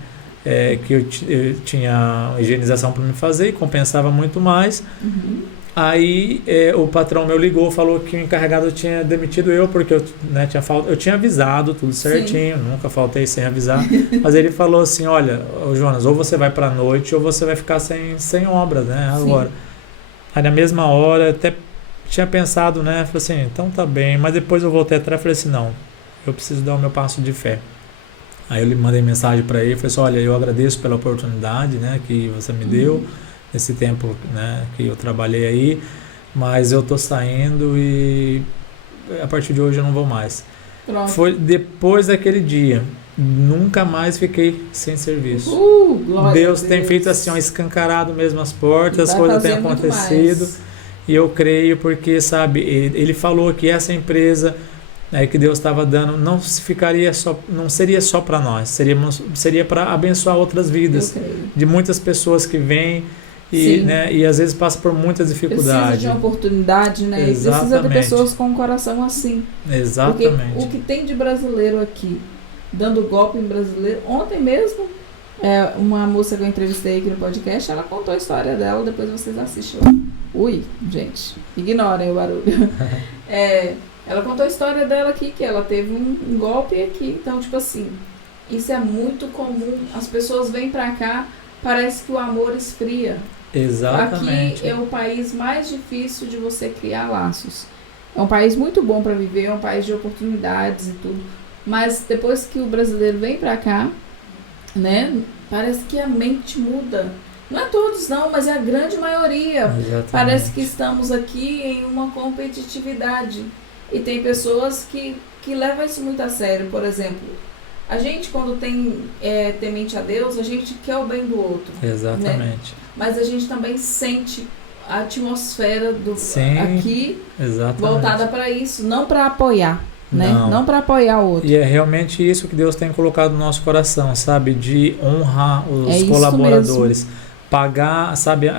Que eu tinha higienização para me fazer e compensava muito mais. Aí o patrão meu ligou, falou que o encarregado tinha demitido eu porque eu tinha avisado tudo certinho. Sim. Nunca faltei sem avisar. Mas ele falou assim, olha, Jonas, ou você vai para a noite ou você vai ficar sem obras, né? Agora. Sim. Aí na mesma hora até tinha pensado, né? Falei assim, então tá bem. Mas depois eu voltei atrás e falei assim, não, eu preciso dar o meu passo de fé. Aí eu lhe mandei mensagem para ele, falei assim, olha, eu agradeço pela oportunidade, né, que você me deu nesse tempo, né, que eu trabalhei aí, mas eu tô saindo e a partir de hoje eu não vou mais. Pronto. Foi depois daquele dia, nunca mais fiquei sem serviço. Deus tem feito assim, escancarado mesmo as portas, as coisas têm acontecido e eu creio porque, sabe, ele falou que essa empresa que Deus estava dando não seria só para nós, seria para abençoar outras vidas de muitas pessoas que vêm e às vezes passam por muitas dificuldades. Precisa de uma oportunidade, né? Exatamente. Precisa de pessoas com um coração assim. Exatamente. Porque o que tem de brasileiro aqui, dando golpe em brasileiro, ontem mesmo, uma moça que eu entrevistei aqui no podcast, ela contou a história dela, depois vocês assistem lá. Ui, gente, ignorem o barulho. Ela contou a história dela aqui, que ela teve um golpe aqui. Então, tipo assim, isso é muito comum. As pessoas vêm pra cá, parece que o amor esfria. Exatamente. Aqui é o país mais difícil de você criar laços. É um país muito bom para viver, é um país de oportunidades e tudo. Mas depois que o brasileiro vem pra cá, né, parece que a mente muda. Não é todos não, mas é a grande maioria. Exatamente. Parece que estamos aqui em uma competitividade. E tem pessoas que levam isso muito a sério. Por exemplo, a gente quando tem temente a Deus, a gente quer o bem do outro. Exatamente. Né? Mas a gente também sente a atmosfera do aqui voltada para isso, não para apoiar. Né? Não para apoiar o outro. E é realmente isso que Deus tem colocado no nosso coração, sabe? De honrar os colaboradores. Pagar, sabe,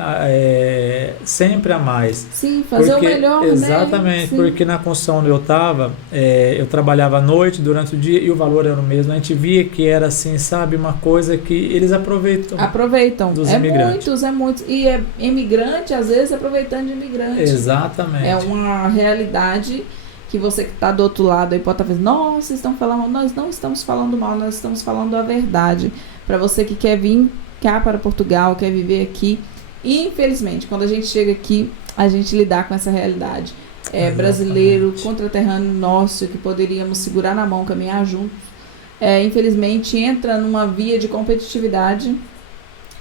sempre a mais. Sim, fazer o melhor, exatamente, né? Porque na construção onde eu estava, eu trabalhava à noite, durante o dia, e o valor era o mesmo. A gente via que era assim, sabe, uma coisa que eles aproveitam dos imigrantes. É muitos. E imigrante, às vezes, aproveitando de imigrante. Exatamente. É uma realidade que você que está do outro lado aí pode estar pensando, nossa, vocês estão falando mal. Nós não estamos falando mal, nós estamos falando a verdade. Para você que quer vir cá para Portugal, quer viver aqui. E, infelizmente, quando a gente chega aqui, a gente lidar com essa realidade. Brasileiro, conterrâneo nosso, que poderíamos segurar na mão, caminhar juntos. Infelizmente, entra numa via de competitividade.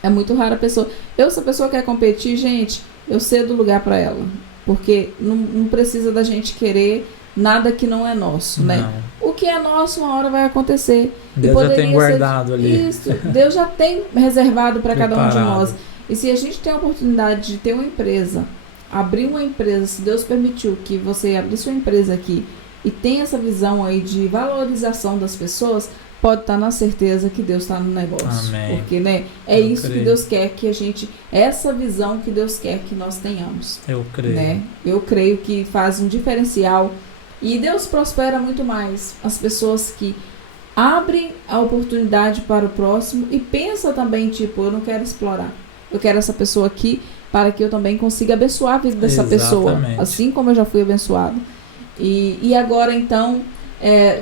É muito rara a pessoa. Se a pessoa quer competir, gente, eu cedo lugar para ela. Porque não precisa da gente querer nada que não é nosso, não. Né? O que é nosso, uma hora vai acontecer. Deus já tem guardado ali. Isso, Deus já tem reservado para cada um de nós. E se a gente tem a oportunidade de ter uma empresa, abrir uma empresa, se Deus permitiu que você abrisse uma empresa aqui e tem essa visão aí de valorização das pessoas, pode estar na certeza que Deus está no negócio. Amém. Porque, né, Eu isso creio. que Deus quer que a gente, essa visão que Deus quer que nós tenhamos. Eu creio. Né? Eu creio que faz um diferencial e Deus prospera muito mais as pessoas que abrem a oportunidade para o próximo e pensa também, tipo, eu não quero explorar, eu quero essa pessoa aqui para que eu também consiga abençoar a vida dessa pessoa, Exatamente. assim como eu já fui abençoado. E agora então,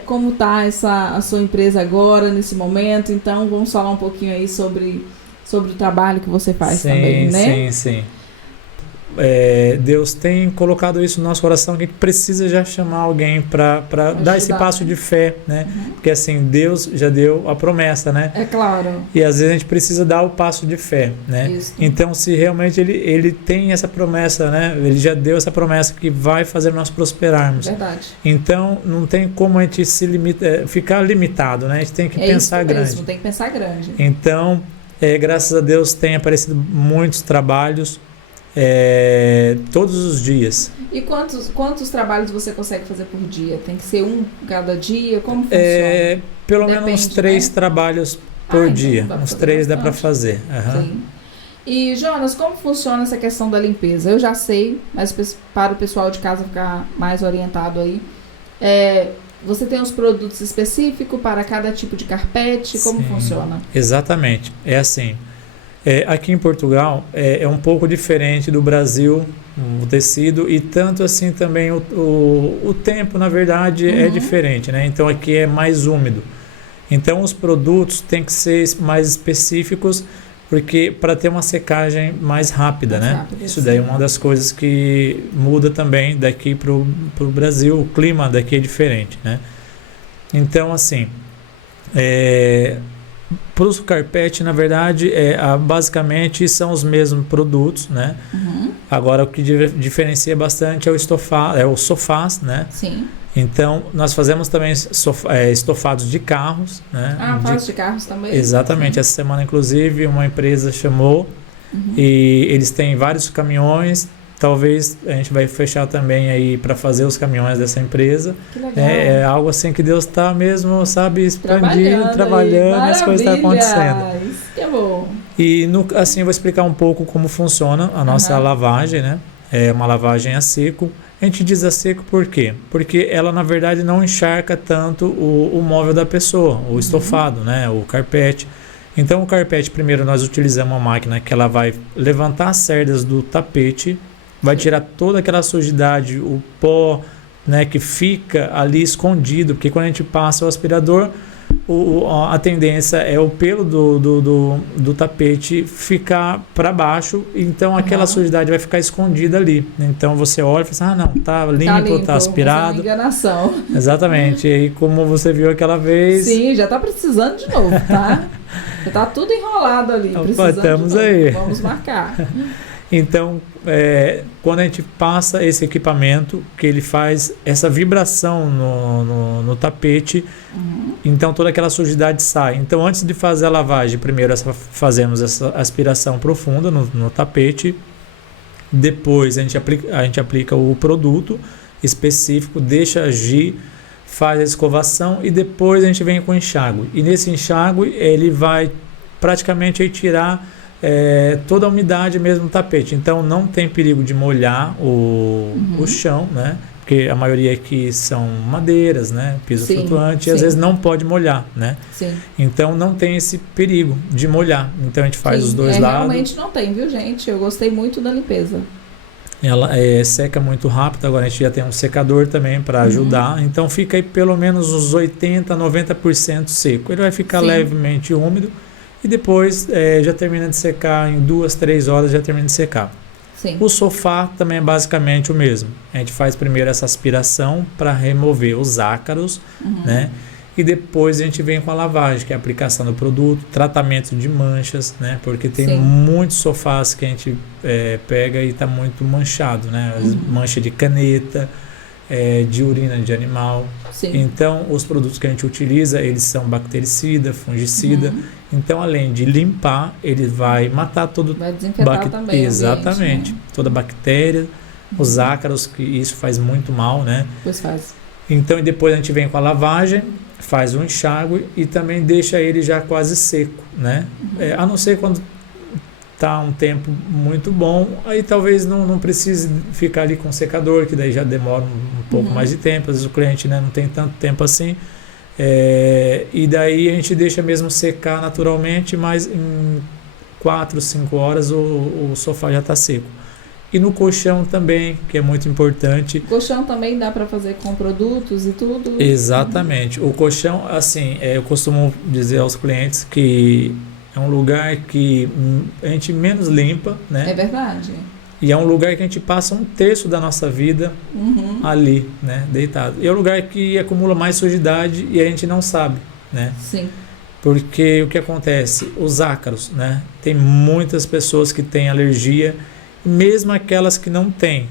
como está a sua empresa agora, nesse momento? Então vamos falar um pouquinho aí sobre o trabalho que você faz também, né? Sim. Deus tem colocado isso no nosso coração, que a gente precisa já chamar alguém para dar esse passo de fé, né? Porque assim, Deus já deu a promessa, né? É claro. E às vezes a gente precisa dar o passo de fé, né? Isso. Então, se realmente ele tem essa promessa, né? Ele já deu essa promessa que vai fazer nós prosperarmos. Verdade. Então, não tem como a gente ficar limitado, né? A gente tem que pensar isso grande. mesmo, tem que pensar grande. Então, graças a Deus, tem aparecido muitos trabalhos todos os dias. E quantos trabalhos você consegue fazer por dia? Tem que ser um cada dia? Como funciona? Pelo Depende, menos 3 né? trabalhos por então dia. dá pra Uns fazer 3 dá para bastante. fazer. Aham. Sim. E, Jonas, como funciona essa questão da limpeza? Eu já sei, mas para o pessoal de casa ficar mais orientado aí, você tem os produtos específicos para cada tipo de carpete? Como Sim, funciona? Exatamente. É assim. Aqui em Portugal é um pouco diferente do Brasil, o tecido, e tanto assim também o tempo, na verdade, é diferente, né? Então aqui é mais úmido. Então os produtos têm que ser mais específicos, porque para ter uma secagem mais rápida, Mais né? rápida, Isso daí é uma das coisas que muda também daqui para o Brasil. O clima daqui é diferente, né? Então assim, para os carpete, na verdade, basicamente são os mesmos produtos, né? Agora o que diferencia bastante é os sofás, né? Sim. Então nós fazemos também estofados de carros, né? Faz de carros também? Exatamente. Essa semana, inclusive, uma empresa chamou e eles têm vários caminhões. Talvez a gente vai fechar também aí para fazer os caminhões dessa empresa. Que legal. É algo assim que Deus está mesmo, sabe, expandindo, trabalhando, as coisas estão acontecendo. Isso que é bom. E assim eu vou explicar um pouco como funciona a nossa lavagem, né? É uma lavagem a seco. A gente diz a seco por quê? Porque ela, na verdade, não encharca tanto o móvel da pessoa, o estofado, né? O carpete. Então, o carpete, primeiro, nós utilizamos uma máquina que ela vai levantar as cerdas do tapete, vai tirar toda aquela sujidade, o pó, né, que fica ali escondido, porque quando a gente passa o aspirador, a tendência é o pelo do tapete ficar para baixo, então aquela sujidade vai ficar escondida ali. Então você olha e fala assim, não, tá limpo, tá aspirado. Essa é uma enganação. Exatamente. E aí, como você viu aquela vez... Sim, já tá precisando de novo, tá? Já tá tudo enrolado ali, precisando estamos de novo. aí. Vamos marcar. Então, quando a gente passa esse equipamento, que ele faz essa vibração no tapete, então toda aquela sujidade sai. Então, antes de fazer a lavagem, primeiro fazemos essa aspiração profunda no tapete, depois a gente aplica o produto específico, deixa agir, faz a escovação e depois a gente vem com o enxágue. E nesse enxágue ele vai praticamente tirar toda a umidade mesmo do tapete. Então não tem perigo de molhar o chão, né? Porque a maioria aqui são madeiras, né? Piso flutuante, e às vezes não pode molhar, né? Sim. Então não tem esse perigo de molhar. Então a gente faz os dois lados. Realmente não tem, viu, gente? Eu gostei muito da limpeza. Ela seca muito rápido, agora a gente já tem um secador também para ajudar, então fica aí pelo menos uns 80%, 90% seco. Ele vai ficar levemente úmido e depois já termina de secar, em 2, 3 horas já termina de secar. Sim. O sofá também é basicamente o mesmo. A gente faz primeiro essa aspiração para remover os ácaros, né? E depois a gente vem com a lavagem, que é a aplicação do produto, tratamento de manchas, né? Porque tem muitos sofás que a gente pega e está muito manchado, né? Mancha de caneta, de urina de animal. Sim. Então, os produtos que a gente utiliza, eles são bactericida, fungicida. Então, além de limpar, ele vai matar todo... Vai desinfetar também. Exatamente. O ambiente, né? Toda bactéria, os ácaros, que isso faz muito mal, né? Pois faz. Então, e depois a gente vem com a lavagem, faz um enxágue e também deixa ele já quase seco, né? A não ser quando tá um tempo muito bom, aí talvez não precise ficar ali com secador, que daí já demora um pouco mais de tempo, às vezes o cliente, né, não tem tanto tempo assim, e daí a gente deixa mesmo secar naturalmente, mas em 4, 5 horas o sofá já está seco. E no colchão também, que é muito importante. Colchão também dá para fazer com produtos e tudo? Exatamente. O colchão, assim, eu costumo dizer aos clientes que é um lugar que a gente menos limpa, né? É verdade. E é um lugar que a gente passa 1/3 da nossa vida ali, né? Deitado. E é um lugar que acumula mais sujidade e a gente não sabe, né? Sim. Porque o que acontece? Os ácaros, né? Tem muitas pessoas que têm alergia, mesmo aquelas que não têm.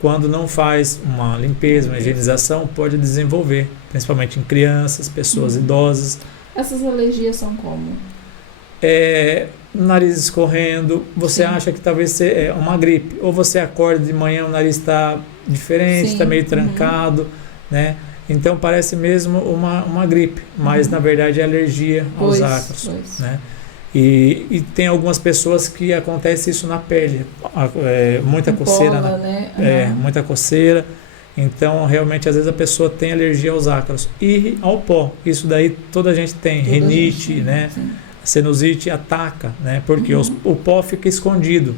Quando não faz uma limpeza, uma higienização, pode desenvolver, principalmente em crianças, pessoas idosas. Essas alergias são como? Nariz escorrendo, você acha que talvez seja uma gripe, ou você acorda de manhã, o nariz está diferente, está meio trancado, né? Então parece mesmo uma gripe, mas na verdade é alergia aos ácaros, né? E tem algumas pessoas que acontece isso na pele, muita coceira, Pola, né? Muita coceira. Então, realmente, às vezes a pessoa tem alergia aos ácaros. E ao pó, isso daí toda a gente tem, rinite, né? Sim. Sinusite ataca, né? Porque o pó fica escondido.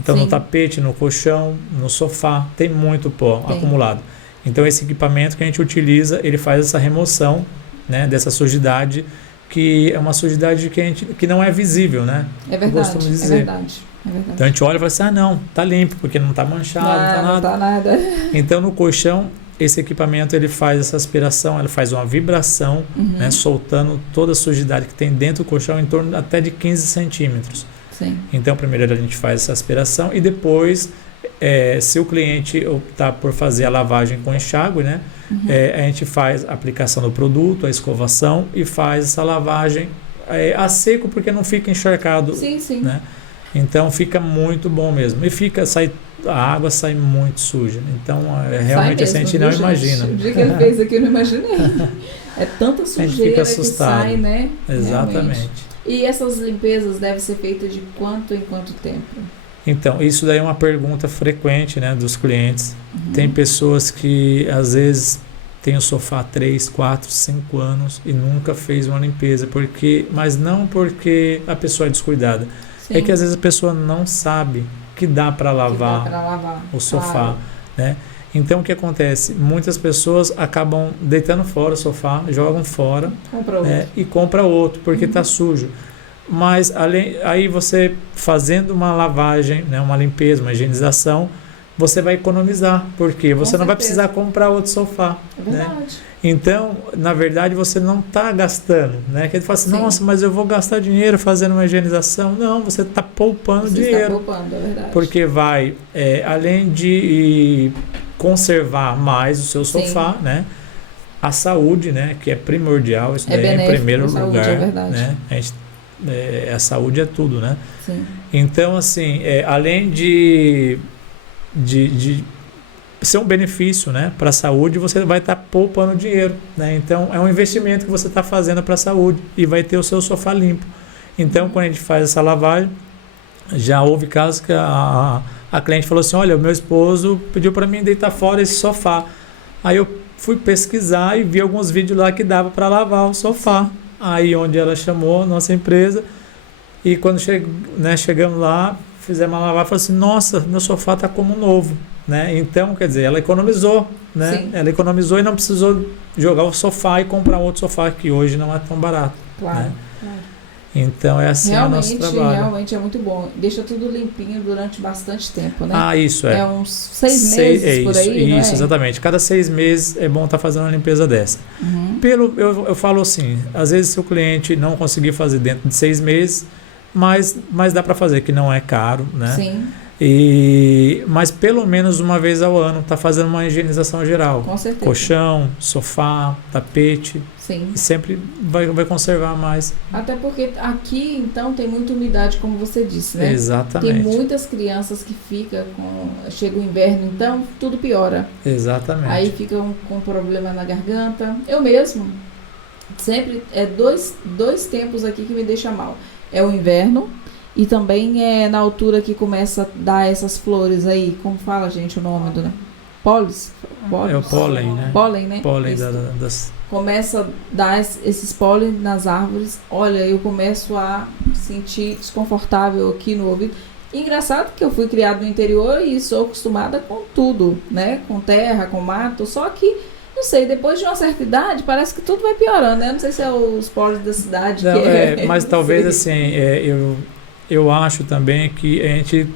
Então, no tapete, no colchão, no sofá, tem muito pó acumulado. Então, esse equipamento que a gente utiliza, ele faz essa remoção, né, dessa sujidade, que é uma sujidade que não é visível, né? É verdade, eu costumo dizer. é verdade. Então, a gente olha e fala assim, não, tá limpo, porque não tá manchado, não tá nada. Então, no colchão, esse equipamento ele faz essa aspiração, ele faz uma vibração, né, soltando toda a sujidade que tem dentro do colchão, em torno até de 15 centímetros. Sim. Então, primeiro a gente faz essa aspiração e depois, se o cliente optar por fazer a lavagem com enxágue, né, a gente faz a aplicação do produto, a escovação e faz essa lavagem a seco, porque não fica encharcado. Sim, sim. Né? Então, fica muito bom mesmo. E a água sai muito suja. Então, realmente mesmo, a gente não imagina. O dia que ele fez aqui, eu não imaginei. É tanta sujeira que sai, né? Exatamente. Realmente. E essas limpezas devem ser feitas de quanto em quanto tempo? Então, isso daí é uma pergunta frequente, né, dos clientes. Tem pessoas que, às vezes, tem o sofá há 3, 4, 5 anos e nunca fez uma limpeza. Mas não porque a pessoa é descuidada. Sim. É que, às vezes, a pessoa não sabe que dá para lavar o sofá, claro, né? Então, o que acontece? Muitas pessoas acabam deitando fora o sofá, jogam fora e compra outro, porque está sujo. Mas aí você fazendo uma lavagem, né, uma limpeza, uma higienização, você vai economizar, porque você não vai precisar comprar outro sofá. É verdade. Né? Então, na verdade, você não está gastando, né? Que ele fala assim, nossa, mas eu vou gastar dinheiro fazendo uma higienização. Não, você está poupando dinheiro. Você está poupando, é verdade. Porque vai, além de conservar mais o seu sofá, né? A saúde, né? Que é primordial, isso daí é em primeiro lugar. É verdade. Né? A saúde é tudo, né? Sim. Então, assim, além de ser um benefício, né, para a saúde, você vai estar poupando dinheiro, né? Então, é um investimento que você está fazendo para a saúde e vai ter o seu sofá limpo. Então, quando a gente faz essa lavagem, já houve casos que a cliente falou assim, olha, o meu esposo pediu para mim deitar fora esse sofá. Aí eu fui pesquisar e vi alguns vídeos lá que dava para lavar o sofá. Aí onde ela chamou a nossa empresa e quando chegamos lá, fizemos uma lavagem, falou assim, nossa, meu sofá está como novo, né? Então, quer dizer, ela economizou, né? Sim. Ela economizou e não precisou jogar o sofá e comprar outro sofá que hoje não é tão barato. Claro, né? claro. Então é assim o nosso trabalho. Realmente é muito bom. Deixa tudo limpinho durante bastante tempo, né? Isso é. É uns 6 meses por aí, Isso, exatamente. Cada 6 meses é bom estar fazendo uma limpeza dessa. Eu falo assim, às vezes se o cliente não conseguir fazer dentro de 6 meses, mas dá para fazer, que não é caro, né? Sim. Mas pelo menos uma vez ao ano tá fazendo uma higienização geral. Com certeza. Colchão, sofá, tapete. Sim. E sempre vai conservar mais. Até porque aqui, então, tem muita umidade, como você disse, né? Exatamente. Tem muitas crianças que chega o inverno, então tudo piora. Exatamente. Aí ficam com problema na garganta. Eu mesmo, sempre, dois tempos aqui que me deixa mal. É o inverno e também é na altura que começa a dar essas flores aí, como fala, gente, o nome do... Pólis? É o pólen, né? Pólen, né? Pólen Isso. das... Começa a dar esses pólen nas árvores. Olha, eu começo a sentir desconfortável aqui no ouvido. Engraçado que eu fui criado no interior e sou acostumada com tudo, né? Com terra, com mato. Só que, não sei, depois de uma certa idade, parece que tudo vai piorando, né? Não sei se é os pólen da cidade. Não, mas não talvez sei. assim, eu acho também que a gente,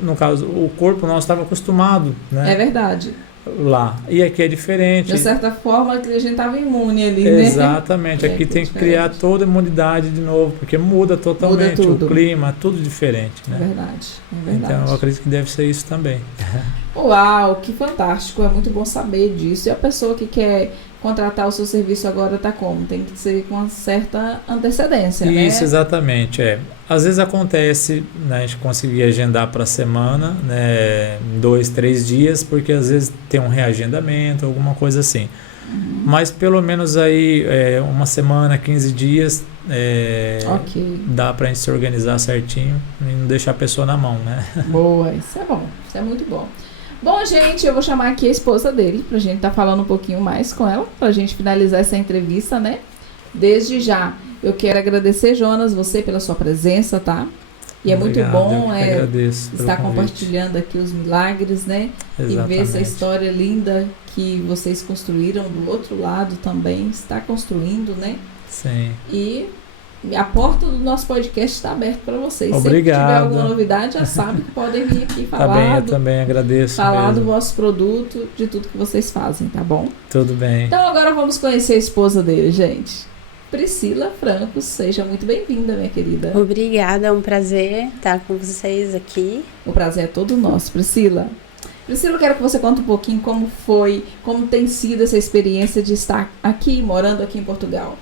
no caso, o corpo nosso estava acostumado, né? É verdade. Lá. E aqui é diferente. De certa forma, a gente estava imune ali, né? Exatamente. Aqui tem que criar toda a imunidade de novo, porque muda totalmente tudo. o clima, tudo diferente, né? É verdade. Então eu acredito que deve ser isso também. Uau, que fantástico. É muito bom saber disso. E a pessoa que quer contratar o seu serviço agora tá como? Tem que ser com uma certa antecedência, né? Isso, exatamente. Às vezes acontece, né, a gente conseguir agendar para a semana, né, 2, 3 dias, porque às vezes tem um reagendamento, alguma coisa assim. Uhum. Mas pelo menos aí uma semana, 15 dias, Ok. dá para a gente se organizar certinho e não deixar a pessoa na mão, né? Boa, isso é bom. Isso é muito bom. Bom, gente, eu vou chamar aqui a esposa dele pra gente estar falando um pouquinho mais com ela, pra gente finalizar essa entrevista, né? Desde já, eu quero agradecer, Jonas, você pela sua presença, tá? E é muito bom estar compartilhando aqui os milagres, né? Exatamente. E ver essa história linda que vocês construíram do outro lado também, está construindo, né? Sim. E a porta do nosso podcast está aberta para vocês. Obrigado. Sempre que tiver alguma novidade, já sabe que podem vir aqui falar. Tá bem, eu também agradeço. Falar mesmo. do vosso produto, de tudo que vocês fazem, tá bom? Tudo bem. Então agora vamos conhecer a esposa dele, gente. Priscila Franco, seja muito bem-vinda, minha querida. Obrigada, é um prazer estar com vocês aqui. O prazer é todo nosso, Priscila. Priscila, eu quero que você conte um pouquinho como tem sido essa experiência de estar aqui, morando aqui em Portugal.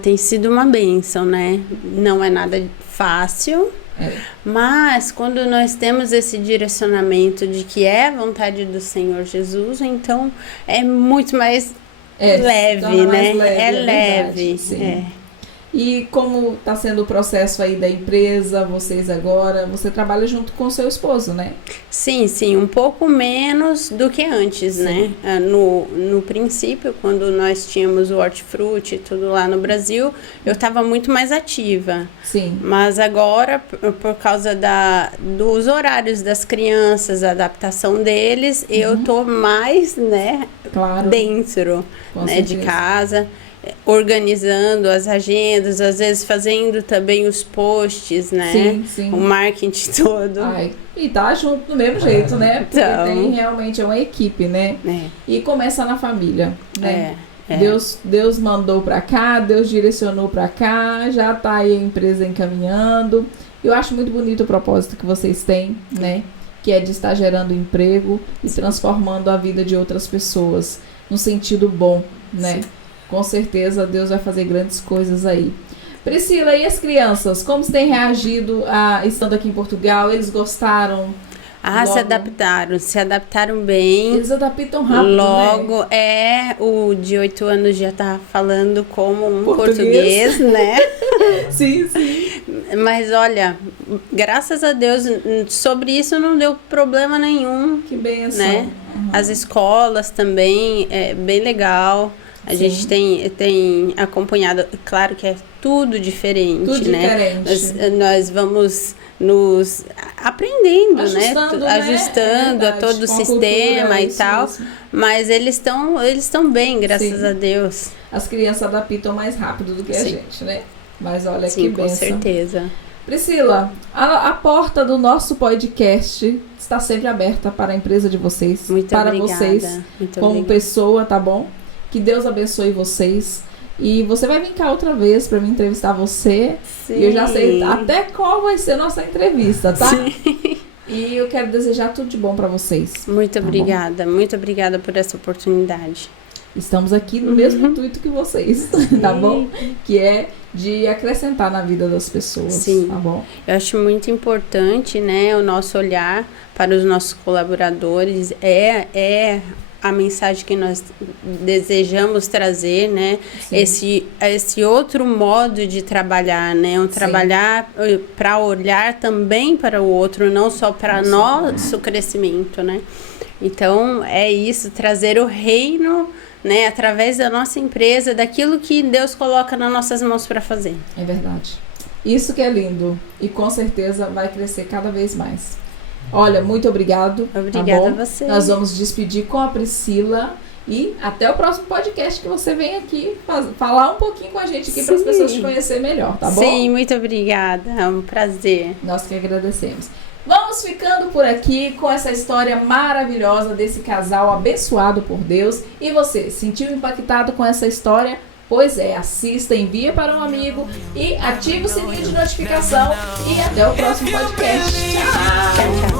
Tem sido uma bênção, né? Não é nada fácil, mas quando nós temos esse direcionamento de que é a vontade do Senhor Jesus, então é muito mais leve, né? É leve. E como está sendo o processo aí da empresa, vocês agora, você trabalha junto com o seu esposo, né? Sim, um pouco menos do que antes, né? No princípio, quando nós tínhamos o hortifruti e tudo lá no Brasil, eu estava muito mais ativa. Sim. Mas agora, por causa dos horários das crianças, a adaptação deles, eu tô mais, né, dentro, né, de casa, organizando as agendas, às vezes fazendo também os posts, né? Sim. O marketing todo. E tá junto do mesmo jeito, né? Porque tem realmente uma equipe, né? E começa na família, né? Deus mandou pra cá, Deus direcionou pra cá, já tá aí a empresa encaminhando. Eu acho muito bonito o propósito que vocês têm, né? Que é de estar gerando emprego e transformando a vida de outras pessoas no sentido bom, né? Sim. Com certeza Deus vai fazer grandes coisas aí. Priscila, e as crianças? Como você tem reagido estando aqui em Portugal? Eles gostaram? Se adaptaram bem. Eles adaptam rápido, logo, né? O de 8 anos já tá falando como um português, né? Sim. Mas olha, graças a Deus, sobre isso não deu problema nenhum. Que benção. Né? As escolas também, é bem legal. A gente tem acompanhado, claro que é tudo diferente, né? Nós vamos nos aprendendo, ajustando a todo o sistema e tal. Mesmo. Mas eles estão bem, graças a Deus. As crianças adaptam mais rápido do que a gente, né? Mas olha que bênção. Com certeza. Priscila, a porta do nosso podcast está sempre aberta para a empresa de vocês. Muito para obrigada. Vocês, como pessoa, tá bom? Que Deus abençoe vocês. E você vai vir cá outra vez para me entrevistar você. Sim. E eu já sei até qual vai ser a nossa entrevista, tá? Sim. E eu quero desejar tudo de bom para vocês. Muito obrigada por essa oportunidade. Estamos aqui no mesmo intuito que vocês, tá bom? Que é de acrescentar na vida das pessoas, Sim. tá bom? Eu acho muito importante, né, o nosso olhar para os nossos colaboradores, é a mensagem que nós desejamos trazer, né? Esse outro modo de trabalhar, né? Trabalhar para olhar também para o outro, não só para nosso crescimento, né? Então, é isso, trazer o reino, né, através da nossa empresa, daquilo que Deus coloca nas nossas mãos para fazer. É verdade. Isso que é lindo e com certeza vai crescer cada vez mais. Olha, muito obrigado. Obrigada tá a você. Nós vamos despedir com a Priscila e até o próximo podcast que você vem aqui falar um pouquinho com a gente aqui para as pessoas te conhecer melhor, tá bom? Sim, muito obrigada. É um prazer. Nós que agradecemos. Vamos ficando por aqui com essa história maravilhosa desse casal abençoado por Deus. E você, sentiu impactado com essa história? Pois é, assista, envia para um amigo e ative o sininho de notificação. E até o próximo podcast. Tchau!